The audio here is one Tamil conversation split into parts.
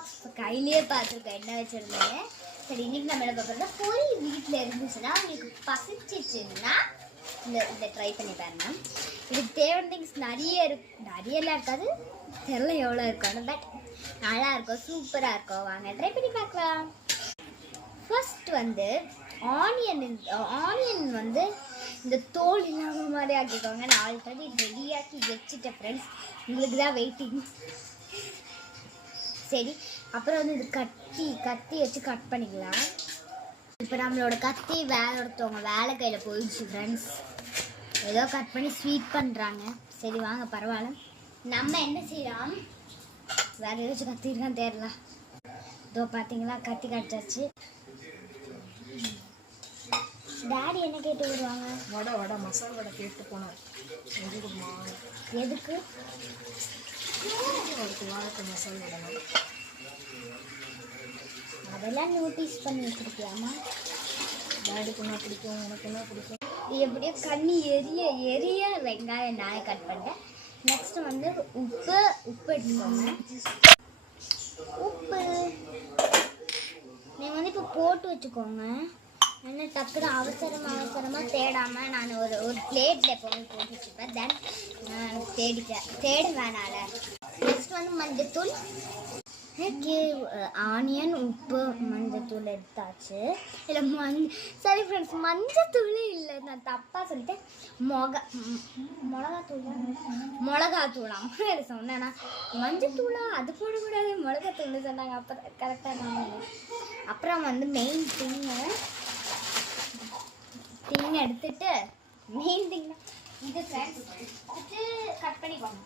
பாக்ஸ் கையிலேயே பார்த்துருக்கேன் என்ன வச்சுருந்தேன். சரி இன்னைக்கு நம்ம என்ன பார்க்குறதா பொரி வீட்டில் இருந்துச்சுன்னா உங்களுக்கு பசிச்சிச்சுன்னா இதை ட்ரை பண்ணி பாருங்க. இதுக்கு தேவையான திங்ஸ் நிறையலாம் இருக்காது, தெரியல எவ்வளோ இருக்கும், பட் நல்லா இருக்கும், சூப்பராக இருக்கும். வாங்க ட்ரை பண்ணி பார்க்கலாம். ஃபர்ஸ்ட் வந்து ஆனியன் வந்து இந்த தோல் இல்லாத மாதிரி ஆக்கிக்கோங்க. நான் ஆல்ரெடி ரெடியாக்கி வச்சுட்டேன் ஃப்ரெண்ட்ஸ், உங்களுக்கு தான் வெயிட்டிங். சரி, அப்புறம் வந்து இது கத்தி வச்சு கட் பண்ணிக்கலாம். இப்போ நம்மளோட கத்தி ஒருத்தவங்க வேலை கையில் போயிடுச்சு ஃப்ரெண்ட்ஸ். ஏதோ கட் பண்ணி ஸ்வீட் பண்ணுறாங்க. சரி வாங்க பரவாயில்ல, நம்ம என்ன செய்யலாம், வேறு ஏதாச்சும் கத்தி இருக்கான்னு தெரியல. இதோ பார்த்தீங்களா கத்தி கடிச்சாச்சு. டாடி என்ன கேட்டு வருவாங்க? வடை மசாலா வடை கேட்டு போனார். எதுக்கு? வாழைக்கு மசாலா வடை அதெல்லாம் நோட்டீஸ் பண்ணி வச்சுருக்கலாமா? டாடிக்கு என்ன பிடிக்கும், உனக்கு என்ன பிடிக்கும்? எப்படியோ கண்ணி எரிய வெங்காயம் நான் கட் பண்ணிட்டேன். நெக்ஸ்ட்டு வந்து உப்பு எடுத்துக்கோங்க. உப்பு நீங்கள் வந்து இப்போ போட்டு வச்சுக்கோங்க. என்ன டக்குனு அவசரமாக தேடாமல் நான் ஒரு பிளேட்டில் எப்போவுமே போட்டு வச்சுப்பேன். தென் தேட வேணால. நெக்ஸ்ட் வந்து மஞ்சத்தூள், ஆனியன், உப்பு, மஞ்சத்தூள் எடுத்தாச்சு. இல்லை சரி ஃப்ரெண்ட்ஸ், மஞ்சத்தூளே இல்லை, நான் தப்பாக சொல்லிட்டேன். மிளகாத்தூளாம் சொன்னேன்னா மஞ்சத்தூளா அது போடக்கூடாது, மிளகாத்தூள் சொன்னாங்க. அப்போ கரெக்டாக நான். அப்புறம் வந்து மெயின் திங் எடுத்துட்டு மெயின் திங் இது ஃப்ரெண்ட்ஸ் இது கட் பண்ணிக்கோங்க.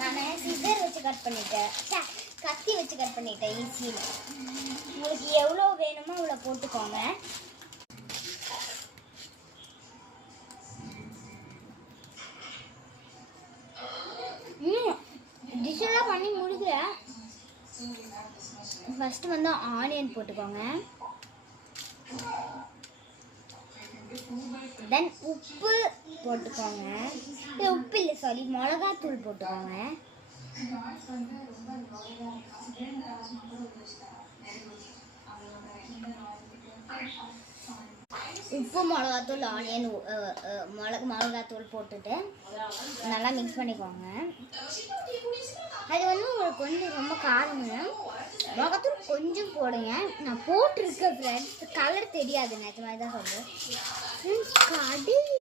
நான் சிசர் வச்சு கட் பண்ணிட்டேன், கத்தி வச்சு கட் பண்ணிட்டேன் ஈஸியில். உங்களுக்கு எவ்வளோ வேணுமோ அவ்வளோ போட்டுக்கோங்க. டிஷ்ஷெல்லாம் பண்ணி முடிக்கல. ஃபஸ்ட்டு வந்து ஆனியன் போட்டுக்கோங்க. தென் உப்பு போட்டுக்கோங்க. இல்லை உப்பு இல்லை சாரி, மிளகாத்தூள் போட்டுக்கோங்க. உப்பு, மிளகாத்தூள், ஆனியன், மிளகாத்தூள் போட்டுட்டு நல்லா மிக்ஸ் பண்ணிக்கோங்க. அது வந்து உங்களுக்கு கொஞ்சம் ரொம்ப காரங்க, மிளகாத்தூள் கொஞ்சம் போடுங்க. நான் போட்டிருக்கேன் ஃப்ரெண்ட்ஸ், கலர் தெரியாது, நிஜமாக தான் சொல்கிறேன். கடை